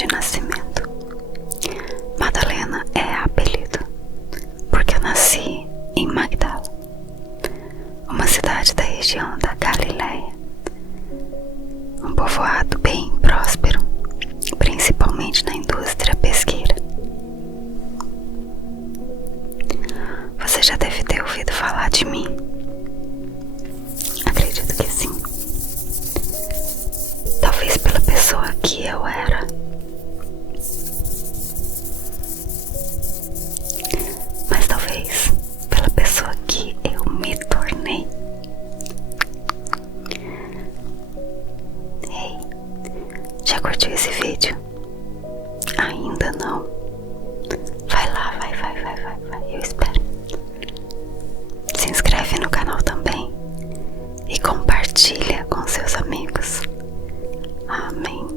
de nascimento. Madalena é apelido, porque eu nasci em Magdala, uma cidade da região da Galileia, um povoado bem próspero, principalmente na indústria pesqueira. Você já deve ter ouvido falar de mim. Acredito que sim. Talvez pela pessoa que eu era. Mas talvez pela pessoa que eu me tornei. Ei, já curtiu esse vídeo? Ainda não? Vai lá, vai, eu espero. Se inscreve no canal também e compartilha com seus amigos. Amém.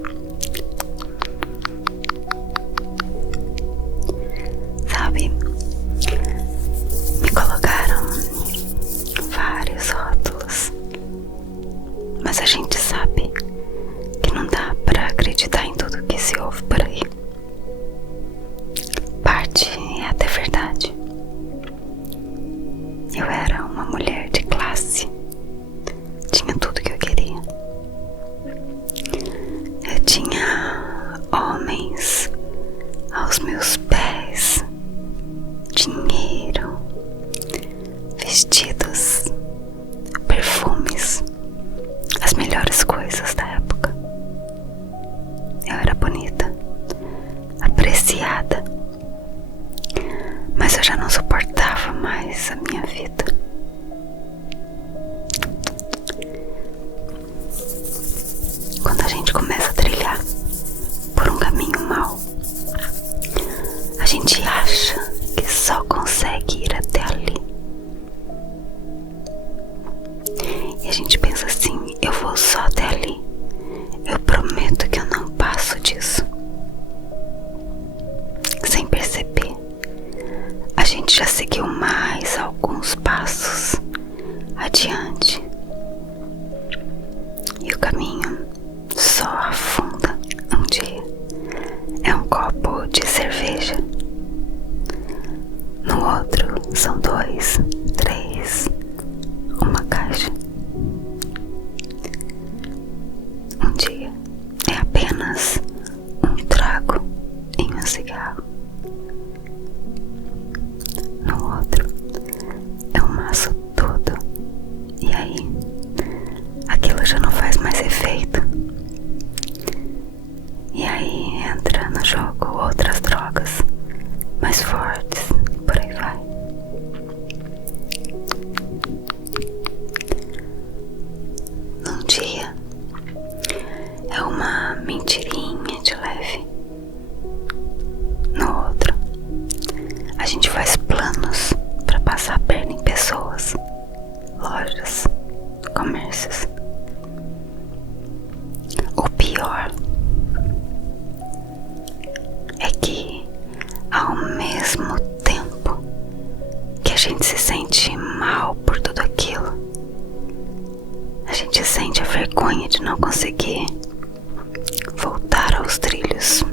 Sabe, me colocaram vários rótulos, mas a gente sabe que não dá pra acreditar em tudo que se ouve por aí. Parte é até verdade. Eu era uma mulher de classe, tinha tudo que eu queria. Eu tinha homens aos meus pés, dinheiro, vestidos, perfumes, as melhores coisas da época. Eu era bonita, apreciada, mas eu já não suportava mais a minha vida. Quando a gente começa a trilhar por um caminho mau, a gente acha que só consegue ir até ali. E a gente pensa assim: eu vou só até ali. Eu prometo que eu não passo disso. Sem perceber, a gente já seguiu mais alguns passos adiante. E o caminho só afunda um dia. É um copo de cerveja. No outro são 2, 3, uma caixa. Um dia é apenas um trago em um cigarro. No outro é um maço todo. E aí, aquilo já não faz mais efeito. E aí entra no jogo outras drogas mais fortes, por aí vai. Num dia é uma mentirinha de leve. No outro, a gente faz planos para passar a perna em pessoas, lojas, comércios. O pior é que, ao mesmo tempo que a gente se sente mal por tudo aquilo, a gente sente a vergonha de não conseguir voltar aos trilhos.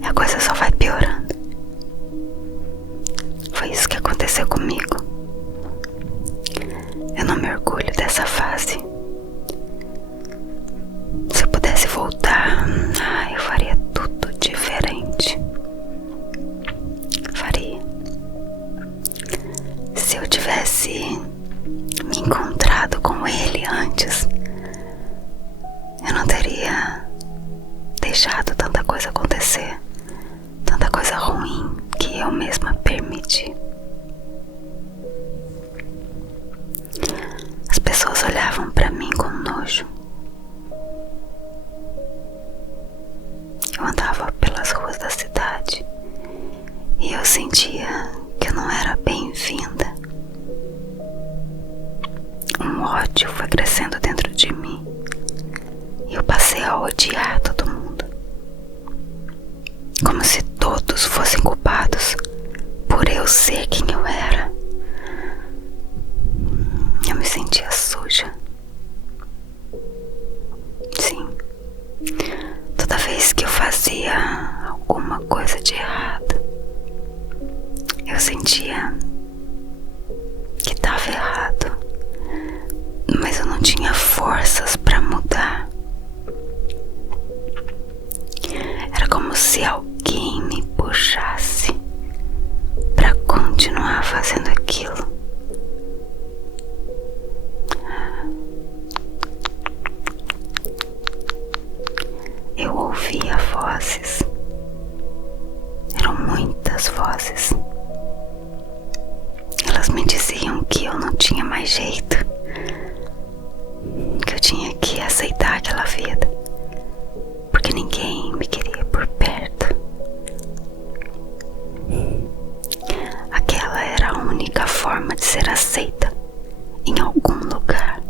E a coisa só vai piorando. Foi isso que aconteceu comigo. Eu não me orgulho dessa fase. Se eu pudesse voltar, eu faria tudo diferente. Faria. Se eu tivesse me encontrado com ele antes, eu não teria deixado tanta coisa acontecer, tanta coisa ruim que eu mesma permiti. As pessoas olhavam pra mim com nojo. Eu andava pelas ruas da cidade e eu sentia que eu não era bem-vinda. Um ódio foi crescendo dentro de mim e eu passei a odiar todo mundo, como se todos fossem culpados por eu ser quem eu era. Eu me sentia suja. Sim, toda vez que eu fazia alguma coisa de errado. Eu sentia que estava errado, mas eu não tinha forças para mudar. Era como se alguém me puxasse para continuar fazendo aquilo. Eu ouvia vozes. Eram muitas vozes. Elas me diziam que eu não tinha mais jeito, que eu tinha que aceitar aquela vida, porque ninguém me queria por perto. Aquela era a única forma de ser aceita em algum lugar,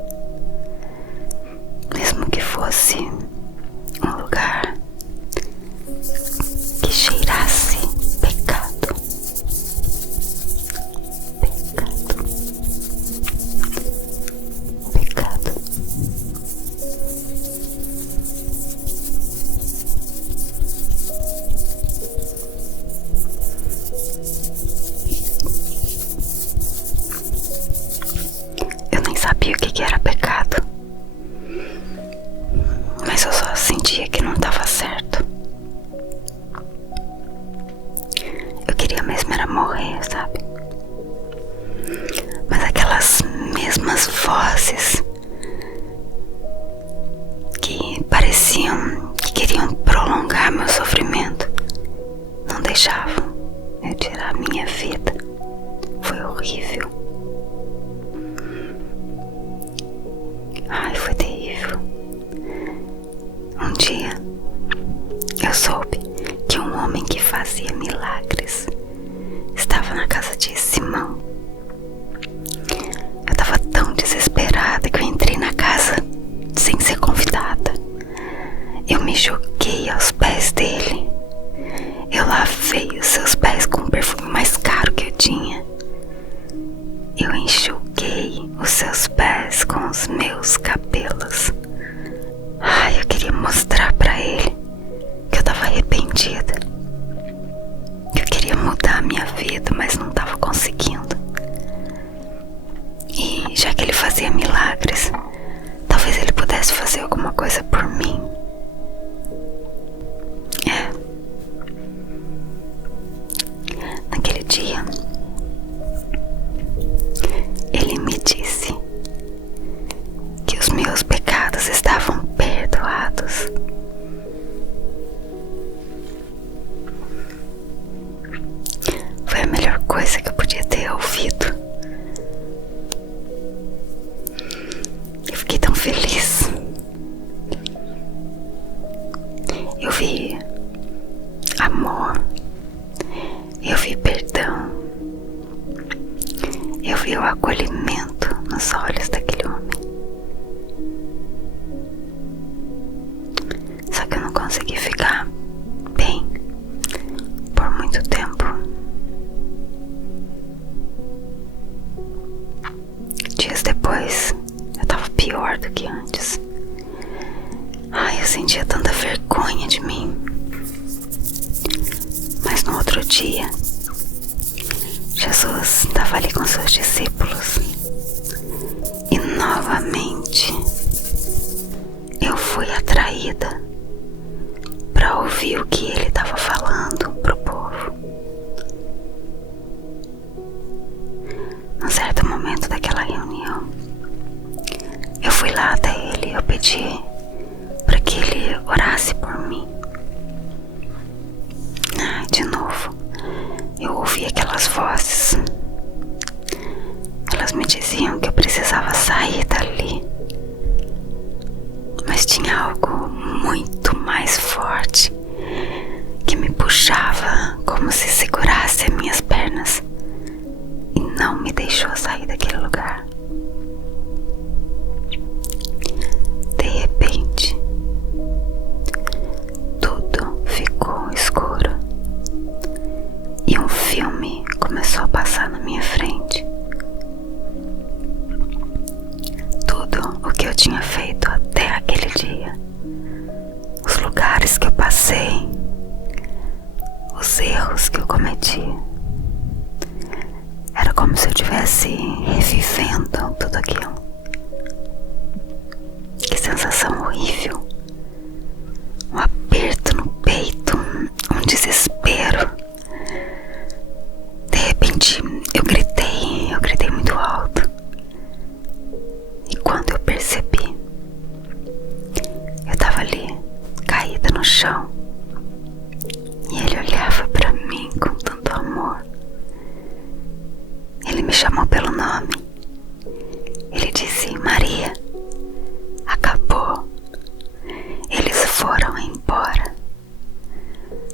mesmo que fosse um lugar que cheirasse pecado. Pecado. Eu nem sabia o que era pecado, mas eu só sentia que não estava certo. Eu queria mesmo era morrer, sabe? Mas aquelas mesmas vozes que pareciam que queriam prolongar meu sofrimento não deixavam eu tirar a minha vida. Foi horrível. Ai, foi terrível. Um dia eu soube que um homem que fazia milagres estava na casa de Simão. Eu estava tão desesperada que eu entrei na casa sem ser convidada. Eu me joguei aos pés dele. Eu lavei os seus pés com o perfume mais caro que eu tinha. Eu enxuguei os seus pés com os meus cabelos. Ai, eu queria mostrar pra ele que eu tava arrependida, que eu queria mudar a minha vida, mas não tava conseguindo. E já que ele fazia milagres, talvez ele pudesse fazer alguma coisa por mim. Naquele dia, ele me disse que os meus pecados estavam perdoados. Foi a melhor coisa que eu podia ter ouvido. Eu fiquei tão feliz. Eu vi amor. Eu vi perdão. Eu vi o acolhimento nos olhos daquele homem. Só que eu não consegui ficar bem por muito tempo. Dias depois, eu tava pior do que antes. Ai, eu sentia tanta vergonha de mim. Mas no outro dia, Jesus estava ali com seus discípulos. E novamente, eu fui atraída para ouvir o que ele estava falando pro povo. Num certo momento daquela reunião, eu fui lá até ele, eu pedi para que ele orasse por mim. De novo, eu ouvi aquelas vozes. Elas me diziam que eu precisava sair dali. Mas tinha algo muito mais forte que me puxava como se segurasse as minhas pernas e não me deixou sair daquele lugar. De repente, tudo ficou escuro e um filme começou a passar na minha frente. Tudo o que eu tinha feito até aquele dia, os lugares que eu passei, cometi. Era como se eu estivesse revivendo tudo aquilo. Que sensação horrível. Um aperto no peito, um desespero. De repente eu gritei muito alto. E quando eu percebi, eu tava ali, caída no chão. E ele olhava pra mim com tanto amor. Ele me chamou pelo nome. Ele disse: Maria, acabou. Eles foram embora.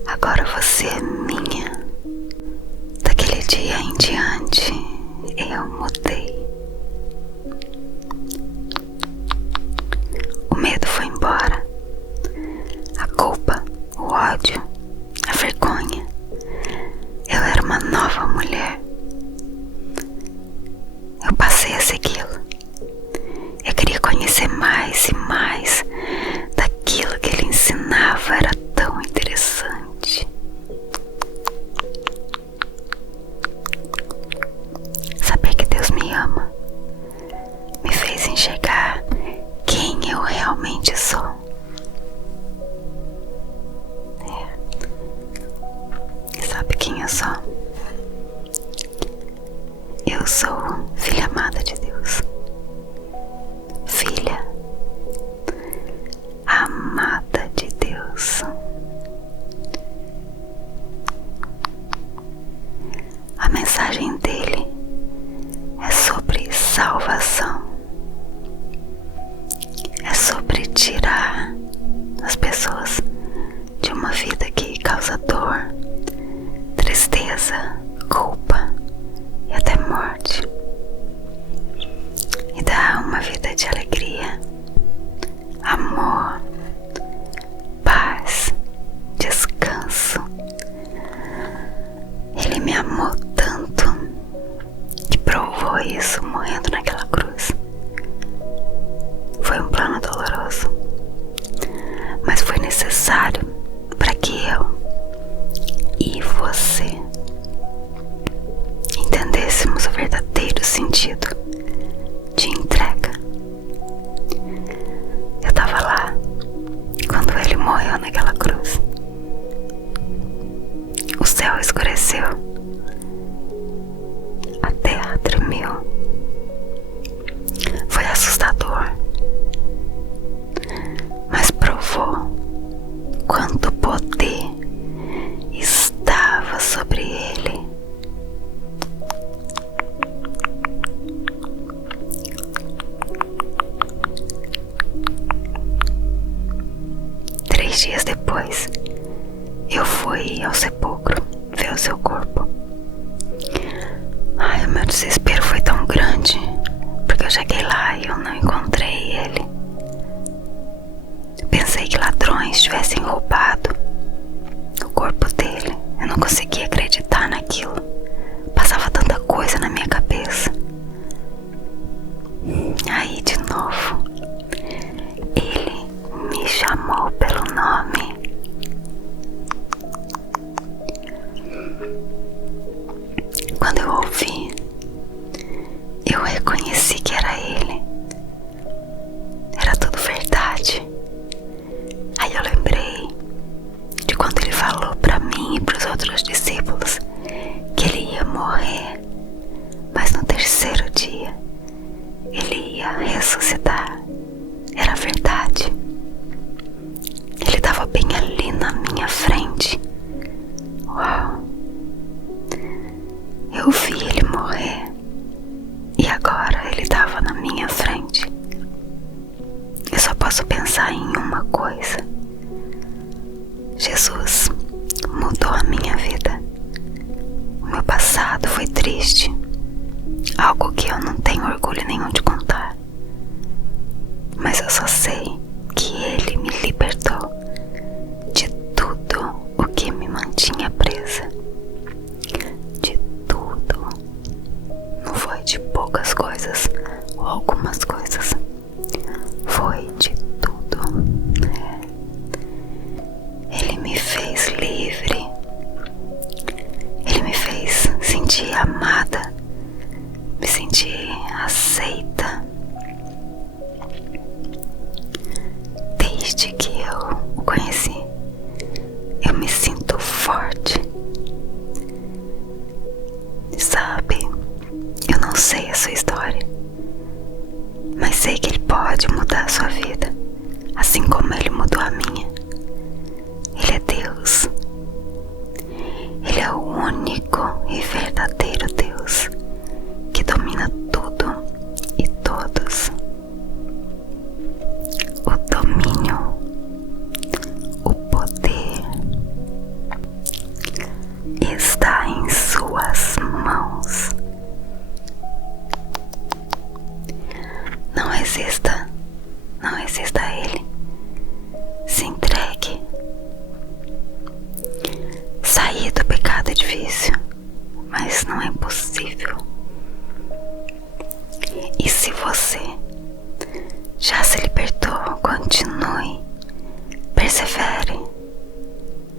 Agora você é minha. Daquele dia em diante, eu mudei. O medo foi embora. A culpa, o ódio, a vergonha. Eu era uma nova mulher. Eu passei a segui-lo. Eu queria conhecer mais e mais daquilo que ele ensinava. Era tão interessante. Saber que Deus me ama me fez enxergar quem eu realmente sou. E sabe quem eu sou? Eu sou filha amada de Deus. Filha amada de Deus. A mensagem dele é sobre salvação. É sobre tirar as pessoas de uma vida que causa dor, tristeza, culpa e até morte, e dar uma vida de alegria, amor, paz, descanso. Ele me amou tanto que provou isso morrendo naquela cruz. Foi um plano doloroso, mas foi necessário para que eu e você entendêssemos o verdadeiro sentido de entrega. Eu estava lá quando ele morreu naquela cruz. O céu escureceu, a terra tremeu. Foi assustador, mas provou quanto poder estava sobre ele. Três dias depois, eu fui ao sepulcro ver o seu corpo. Ai, o meu desespero foi tão grande, porque eu cheguei lá e eu não encontrei ele. Pensei que ladrões tivessem roubado o corpo dele. Eu não conseguia acreditar naquilo. Passava tanta coisa na minha cabeça. Aí de novo, ele me chamou pelo nome. Quando eu ouvi, eu reconheci que era ele. Era tudo verdade. Aí eu lembrei de quando ele falou pra mim e pros outros discípulos que ele ia morrer, mas no terceiro dia ele ia ressuscitar. Era verdade. Ele estava bem ali na minha frente. Uau! Eu vi ele morrer e agora ele estava na minha frente. Eu só posso pensar em uma coisa: Jesus mudou a minha vida. O meu passado foi triste, algo que eu não tenho orgulho nenhum de contar, mas eu só sei que ele me libertou de tudo o que me mantinha presa. De tudo. Não foi de poucas coisas ou algumas coisas. Foi de tudo. Ele me fez livre. como Ele mudou a minha. Ele é Deus. Ele é o único e verdadeiro Deus que domina tudo e todos. O domínio, o poder está em suas mãos. Não resista a Ele. Se entregue. Sair do pecado é difícil, mas não é impossível. E se você já se libertou, continue, persevere.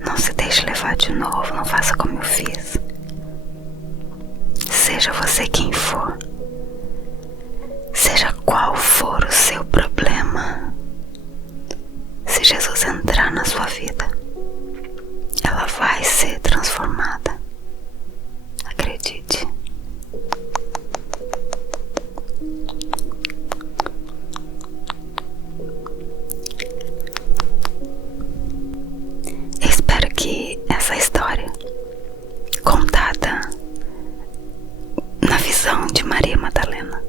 Não se deixe levar de novo, não faça como eu fiz. Seja você quem for, seja qual for o seu problema, se Jesus entrar na sua vida, ela vai ser transformada. Acredite. Eu espero que essa história, contada na visão de Maria Madalena,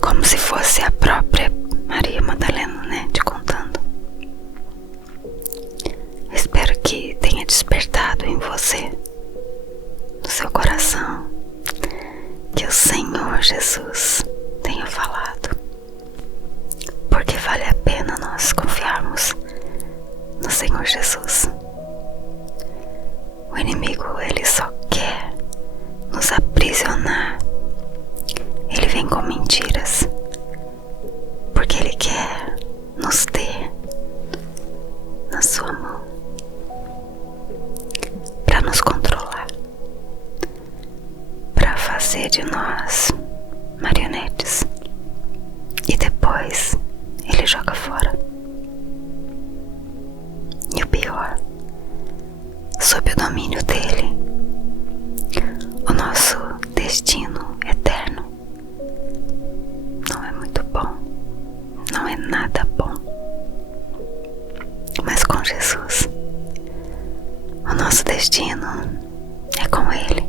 como se fosse a própria Maria Madalena, né, te contando, eu espero que tenha despertado em você, no seu coração, que o Senhor Jesus tenha falado, porque vale a pena nós confiarmos no Senhor Jesus. O inimigo, ele só quer nos aprisionar. Ele vem com mentiras, porque ele quer nos ter na sua mão, para nos controlar, para fazer de nós marionetes, e depois ele joga fora. E o pior, sob o domínio dele, o nosso destino eterno não é muito bom, não é nada bom. Mas com Jesus, o nosso destino é com Ele,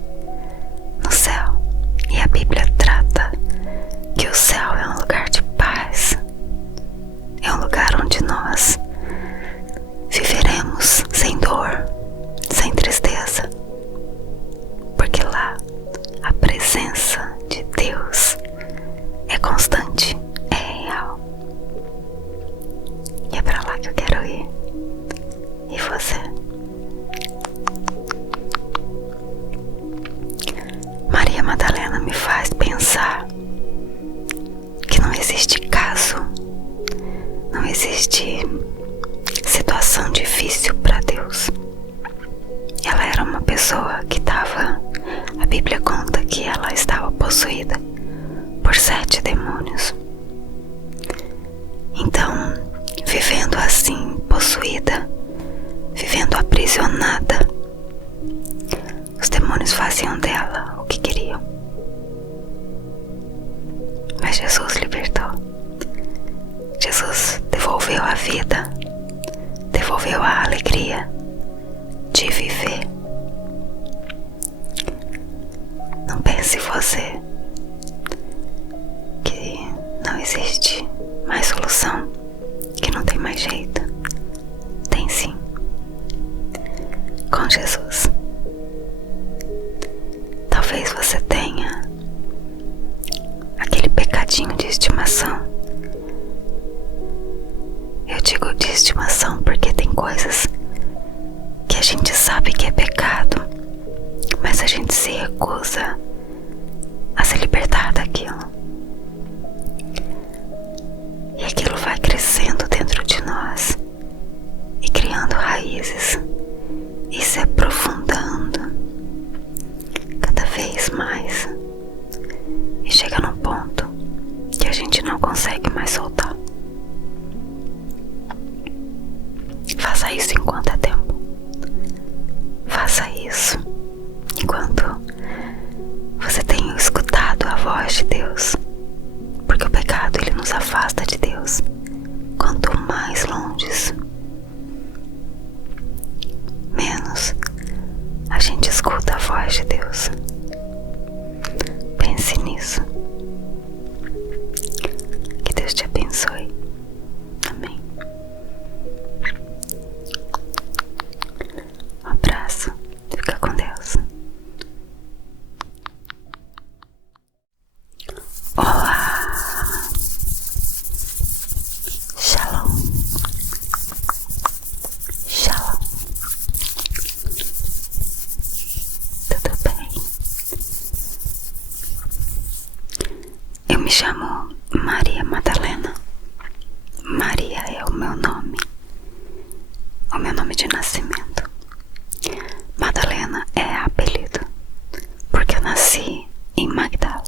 no céu. E a Bíblia trata que o céu é um lugar de paz, é um lugar onde nós viveremos sem dor, sem tristeza, porque lá a presença de Deus é constante, é real. E é pra lá que eu quero ir. E você? Maria Madalena me faz pensar que não existe caso, não existe situação difícil para Deus. Ela era uma pessoa que estava, a Bíblia conta que ela estava possuída por 7 demônios. Então, vivendo assim, possuída, vivendo aprisionada, os demônios faziam dela o que queriam. Mas Jesus libertou. Jesus devolveu a vida, devolveu a alegria de viver. Não pense você que não existe mais solução, que não tem mais jeito. Tem sim. Com Jesus. Talvez você tenha aquele pecadinho de estimação. Eu digo de estimação porque tem coisas que a gente sabe que é pecado, mas a gente se recusa a se libertar daquilo. E aquilo vai crescendo dentro de nós e criando raízes e se aprofundando cada vez mais, e chega num ponto que a gente não consegue mais soltar. Faça isso enquanto é tempo. Faça isso enquanto você tem escutado a voz de Deus, porque o pecado, ele nos afasta de Deus. Quanto mais longes, menos a gente escuta a voz de Deus. Pense nisso. Que Deus te abençoe. Amém. Um abraço. Fica com Deus. Olá. Shalom. Shalom. Tudo bem? Eu me chamo Maria Madalena. Maria é o meu nome de nascimento. Madalena é apelido, porque eu nasci em Magdala,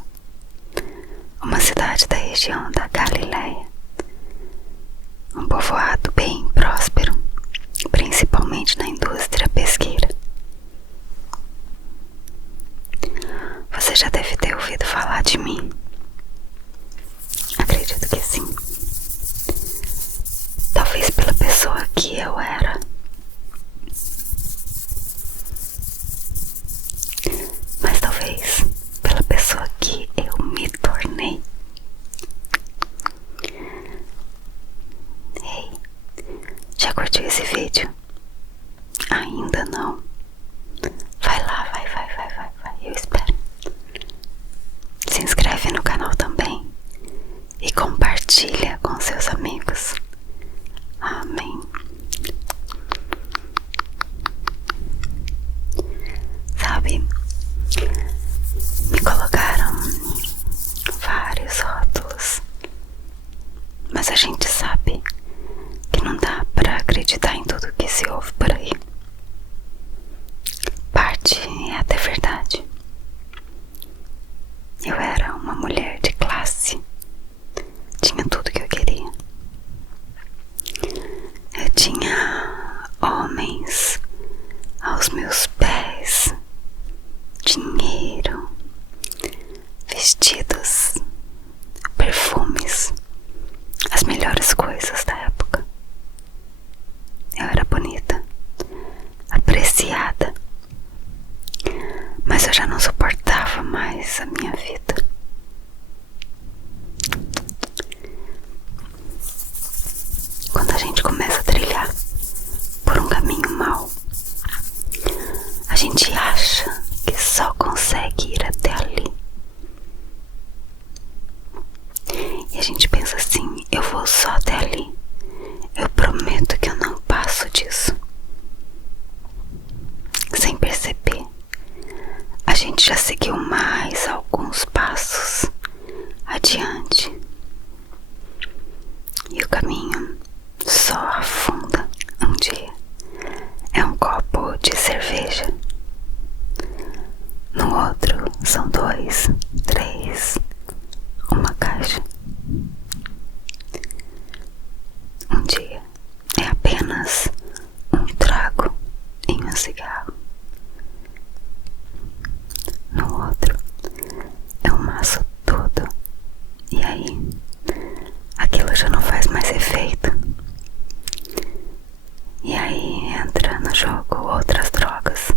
uma cidade da região da Galileia, um povoado bem próspero, principalmente na indústria pesqueira. Você já deve ter ouvido falar de mim. Acredito que sim. Talvez pela pessoa que eu era. Mas talvez pela pessoa que eu me tornei. Ei, já curtiu esse vídeo? Ainda não? Vai lá, vai, eu espero. Se inscreve no canal também e compartilha com seus amigos. Amém. Sabe, me colocaram vários rótulos, mas a gente sabe que não dá pra acreditar em tudo que se ouve por aí. Parte é até verdade. Eu era uma mulher de classe, tinha tudo que eu queria. Eu tinha homens aos meus pés, dinheiro, vestidos, perfumes, as melhores coisas da época. Eu era bonita, apreciada, mas eu já não suportava mais a minha vida. Quando a gente começa a trilhar por um caminho mau, a gente acha que só consegue ir até ali. E a gente pensa assim: eu vou só até ali. Eu prometo que eu não passo disso. Sem perceber, a gente já seguiu mais alguns passos adiante. E o caminho só afunda um dia. É um copo de cerveja. No outro são 2, 3, uma caixa. Um dia é apenas um trago em um cigarro. No outro é um maço todo. E aí, aquilo já não faz mais efeito. E aí entra no jogo outras drogas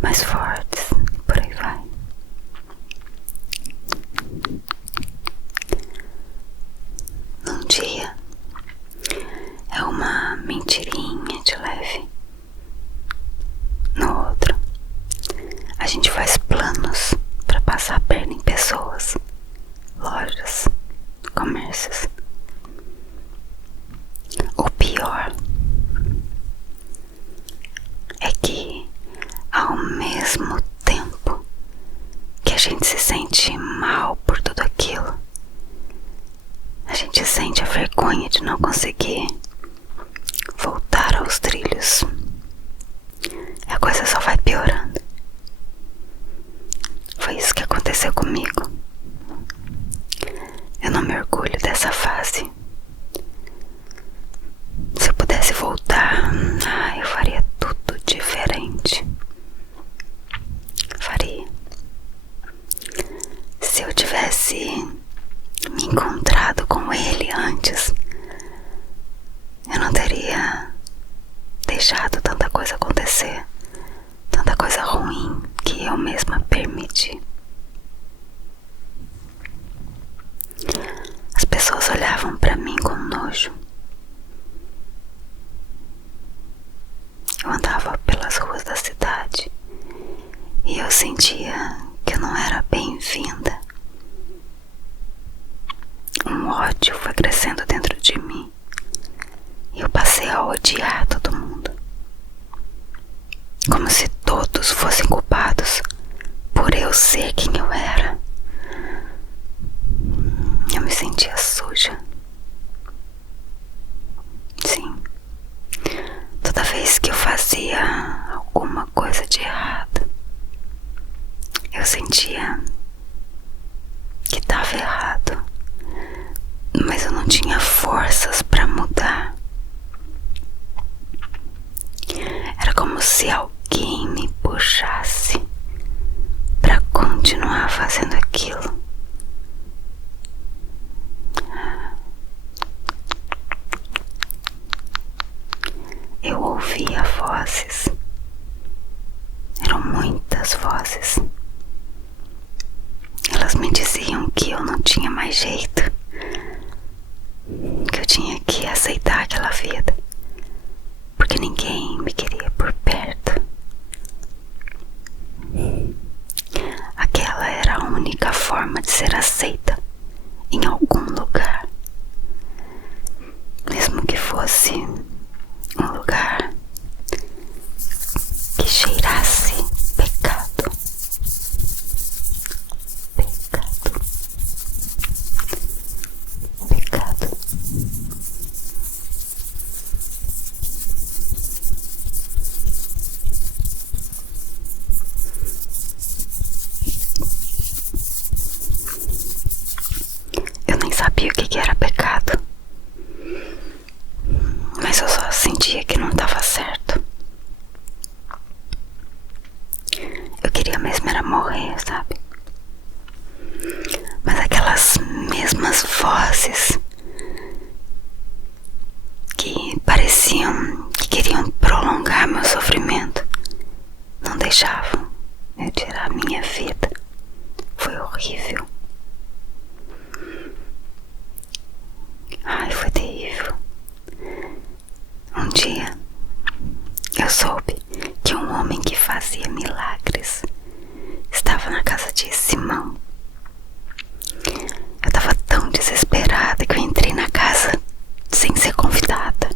mais fortes, por aí vai. Num dia é uma mentirinha de leve. No outro, a gente faz planos para passar a perna em pessoas, lojas, comércios. O pior é que, ao mesmo tempo que a gente se sente mal por tudo aquilo, a gente sente a vergonha de não conseguir voltar aos trilhos. A coisa só vai piorando. Foi isso que aconteceu comigo. Eu não me orgulho dessa fase. Se eu pudesse voltar, eu faria tudo diferente. sentia que eu não era bem-vinda. Um ódio foi crescendo dentro de mim e eu passei a odiar todo mundo, como se todos fossem culpados por eu ser quem eu era. Eu me sentia suja. Sim, toda vez que eu fazia alguma coisa de errado, eu sentia que estava errado, mas eu não tinha forças para mudar. Era como se alguém me puxasse para continuar fazendo aquilo. Eu ouvia vozes. Eram muitas vozes. Elas me diziam que eu não tinha mais jeito, que eu tinha que aceitar aquela vida, porque ninguém me queria por perto. Aquela era a única forma de ser aceita em algum lugar, mesmo que fosse um lugar que cheirasse pecado. Pecado. Pecado. Eu nem sabia o que era pecado, mas eu só sentia que não estava certo. Eu queria mesmo era morrer, sabe? Mas aquelas mesmas vozes que pareciam que queriam prolongar meu sofrimento não deixavam eu tirar a minha vida. Foi horrível. Ai, foi terrível. Um dia eu soube que um homem que fazia milagres estava na casa de Simão. Eu estava tão desesperada que eu entrei na casa sem ser convidada.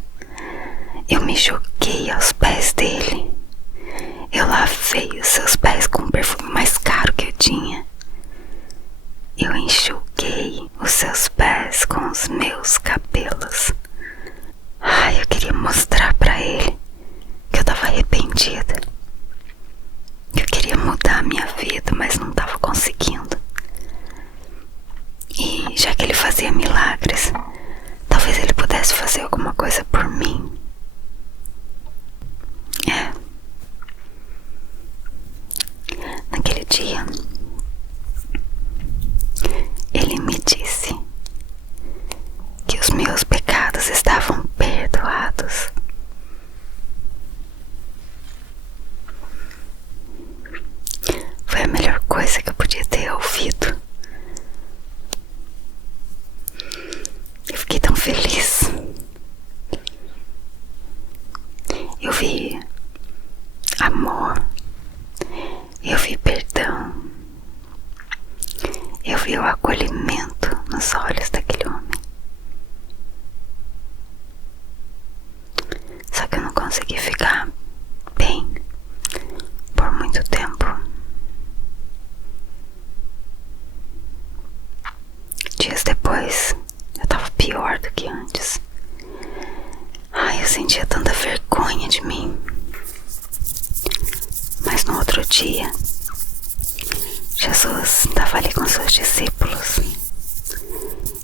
Eu me joguei aos pés dele. Eu lavei os seus pés com o perfume mais caro que eu tinha. Eu enxuguei os seus pés com os meus cabelos. Ai, eu queria mostrar pra ele que eu tava arrependida, que eu queria mudar a minha vida, mas não tava conseguindo. E já que ele fazia milagres, talvez ele pudesse fazer alguma coisa por mim. Naquele dia, ele me disse que os meus pecados estavam perdoados. Foi a melhor coisa que eu podia ter ouvido. Eu fiquei tão feliz. Eu vi amor. Eu vi perdão. Eu vi o acolhimento nos olhos daquele homem. Só que eu não consegui ficar bem por muito tempo. Dias depois, eu tava pior do que antes. Ai, eu sentia tanta vergonha de mim. Mas no outro dia, Jesus estava ali com seus discípulos.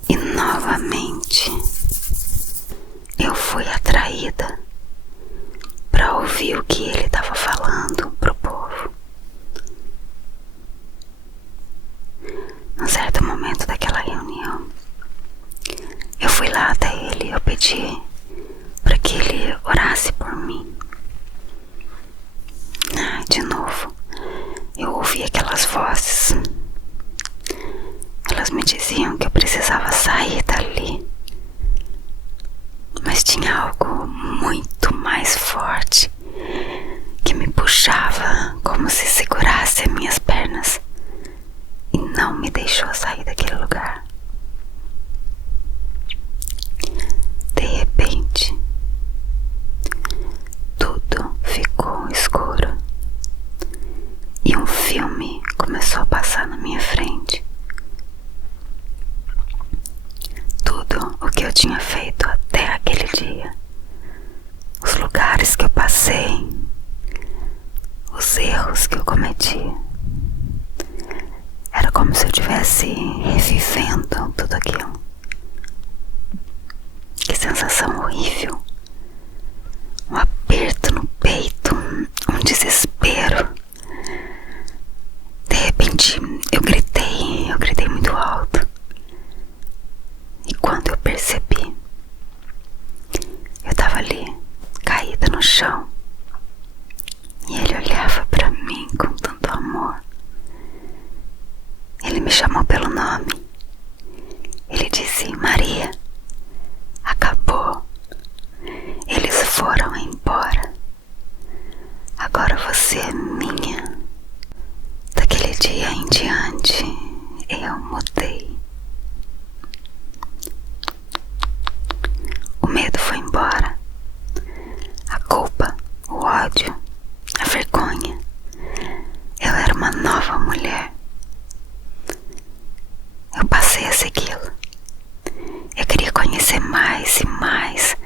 E novamente, eu fui atraída para ouvir o que ele estava falando pro povo. Num certo momento daquela reunião, eu fui lá até ele e eu pedi para que ele orasse por mim. De novo, eu ouvi aquelas vozes. Elas me diziam que eu precisava sair dali. Mas tinha algo muito mais forte que me puxava como se segurasse as minhas lugares que eu passei, os erros que eu cometi. Era como se eu estivesse revivendo tudo aquilo. Que sensação horrível. Um aperto no peito, um desespero. De repente eu gritei muito alto. E quando eu percebi, eu tava ali, caída no chão. E ele olhava pra mim com tanto amor. Ele me chamou pelo nome. Ele disse: Maria, acabou. Eles foram embora. Agora você é minha. Daquele dia em diante, eu mudei. O medo foi embora. A culpa, o ódio, a vergonha. Eu era uma nova mulher. Eu passei a segui-lo. Eu queria conhecer mais e mais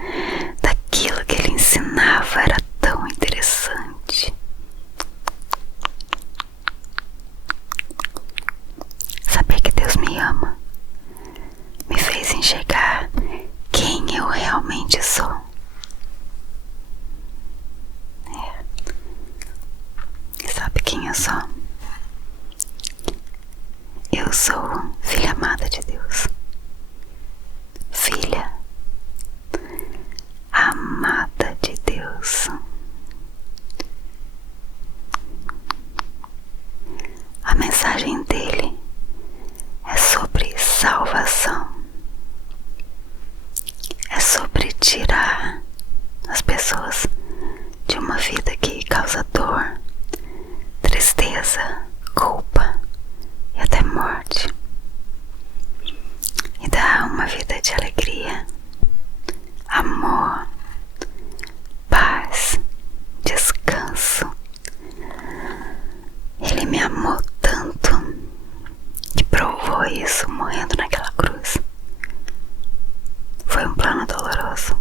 daquilo que ele ensinava. Era tão interessante. Saber que Deus me ama me fez enxergar quem eu realmente sou. E sabe quem eu sou? Eu sou filha amada de Deus. Filha amada de Deus. A mensagem dele é sobre salvação. É sobre tirar as pessoas de uma vida que causa dor, tristeza, culpa e até morte, e dar uma vida de alegria, amor, paz, descanso. Ele me amou tanto que provou isso morrendo naquela cruz. Foi um plano doloroso,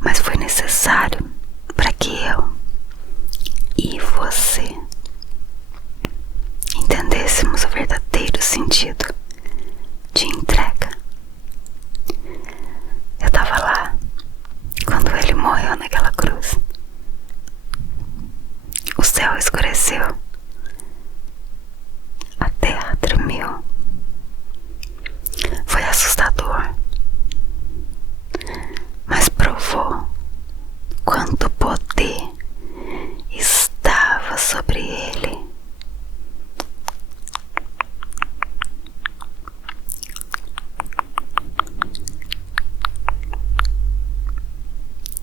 mas foi necessário para que eu e você entendêssemos o verdadeiro sentido de entrega. Eu estava lá quando ele morreu naquela cruz. O céu escureceu, a terra tremeu. Foi assustador, mas provou quanto poder estava sobre ele.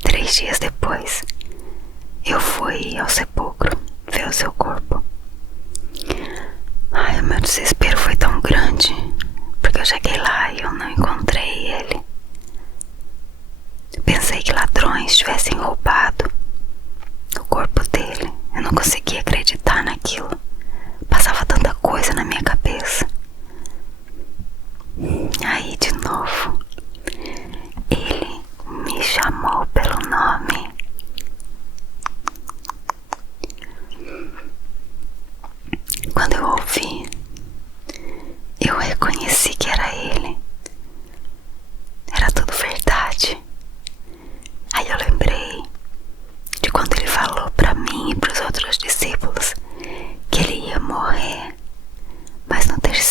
Três dias depois, eu fui ao sepulcro ver o seu corpo. Ai, o meu desespero foi tão grande, porque eu cheguei lá e eu não encontrei ele. Pensei que ladrões tivessem roubado o corpo dele. Eu não conseguia acreditar naquilo. Passava tanta coisa na minha cabeça. Aí, de novo, ele me chamou pelo nome. Quando eu ouvi, eu reconheci que era ele. Era tudo verdade. Aí eu lembrei de quando ele falou pra mim e pros outros discípulos que ele ia morrer, mas no terceiro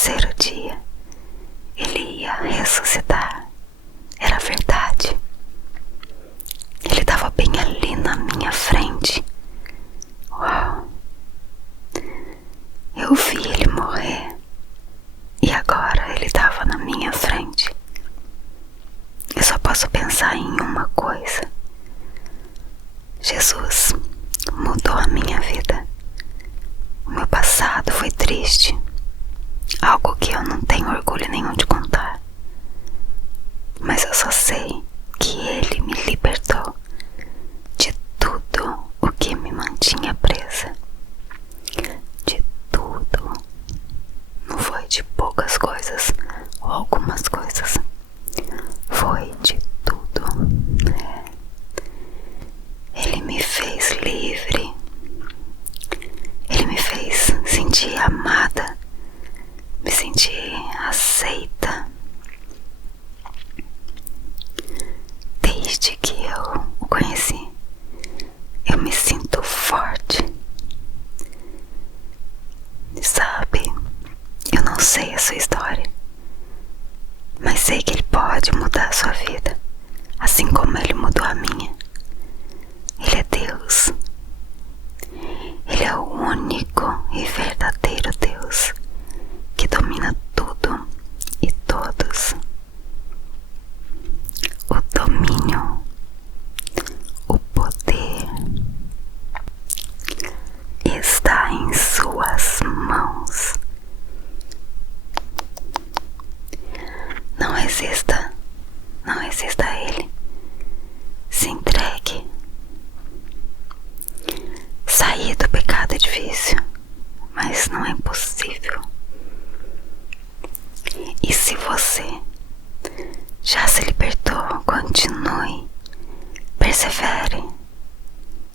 espere.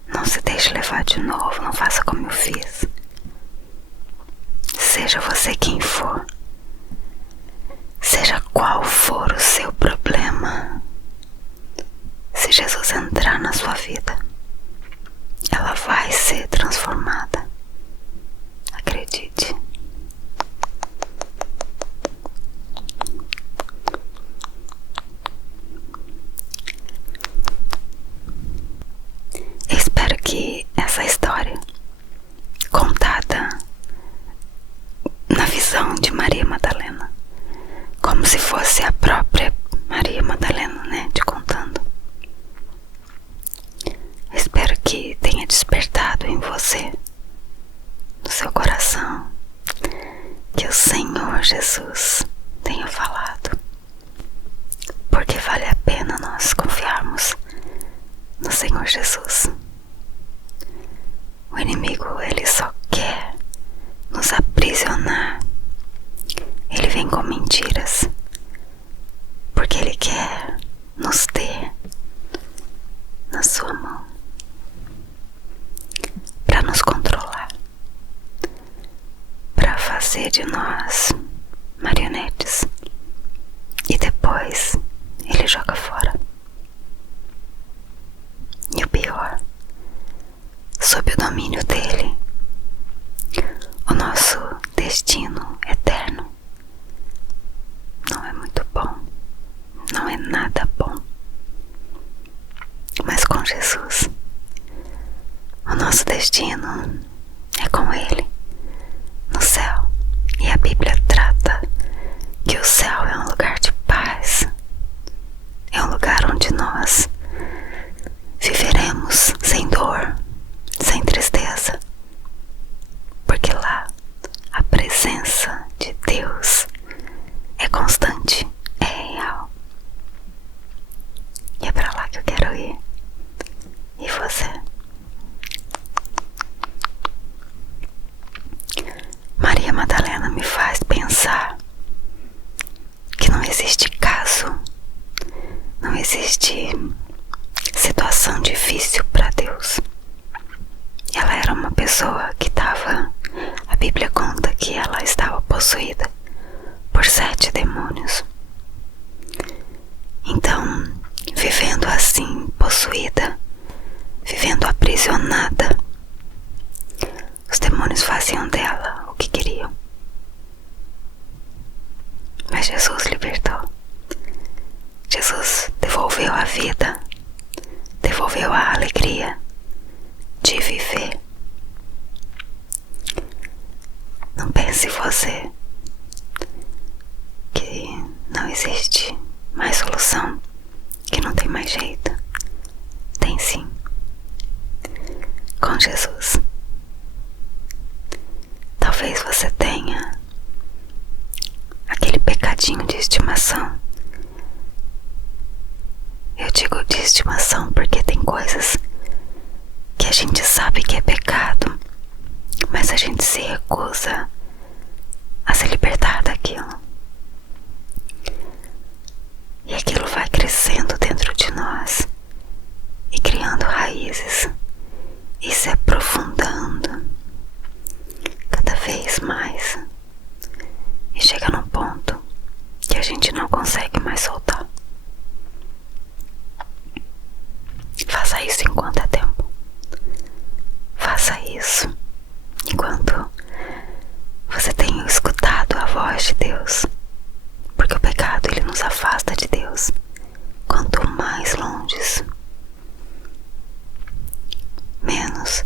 Não se deixe levar de novo, não faça como eu fiz. Seja você quem for, seja qual for o seu problema, se Jesus entrar na sua vida, ela vai ser transformada. Acredite. Eu espero que essa história, contada na visão de Maria Madalena, como se fosse a própria Maria Madalena, né, te contando, eu espero que tenha despertado em você, no seu coração, que o Senhor Jesus tenha falado, porque vale a pena nós confiarmos no Senhor Jesus. O inimigo, ele só quer nos aprisionar. Ele vem com mentiras, porque ele quer nos ter na sua mão, para nos controlar, para fazer de nós marionetes, e depois ele joga fora. E o pior, sob o domínio dele, o nosso destino eterno não é muito bom, não é nada bom. Mas com Jesus, o nosso destino é com Ele, no céu. E a Bíblia trata que o céu é um lugar de paz, é um lugar onde nós viveremos sem dor, sem tristeza, porque lá a presença de Deus é constante, é real. E é pra lá que eu quero ir. E você? Maria Madalena me faz pensar que não existe caso, não existe situação difícil para Deus. Ela era uma pessoa que estava, a Bíblia conta que ela estava possuída por 7 demônios. Então, vivendo assim, possuída, vivendo aprisionada, os demônios faziam dela o que queriam. Mas Jesus libertou. Jesus devolveu a vida, devolveu a alegria de viver. Não pense você que não existe mais solução, que não tem mais jeito. Tem sim. Com Jesus. Talvez você tenha aquele pecadinho de estimação. Eu digo de estimação porque tem coisas que a gente sabe que é pecado, mas a gente se recusa a se libertar daquilo. E aquilo vai crescendo dentro de nós e criando raízes e se aprofundando cada vez mais, e chega num ponto que a gente não consegue mais soltar. Faça isso enquanto é tempo. Faça isso enquanto você tem escutado a voz de Deus, porque o pecado, ele nos afasta de Deus. Quanto mais longe, menos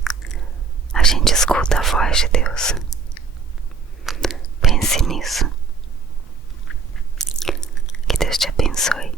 a gente escuta a voz de Deus. Pense nisso. Que Deus te abençoe.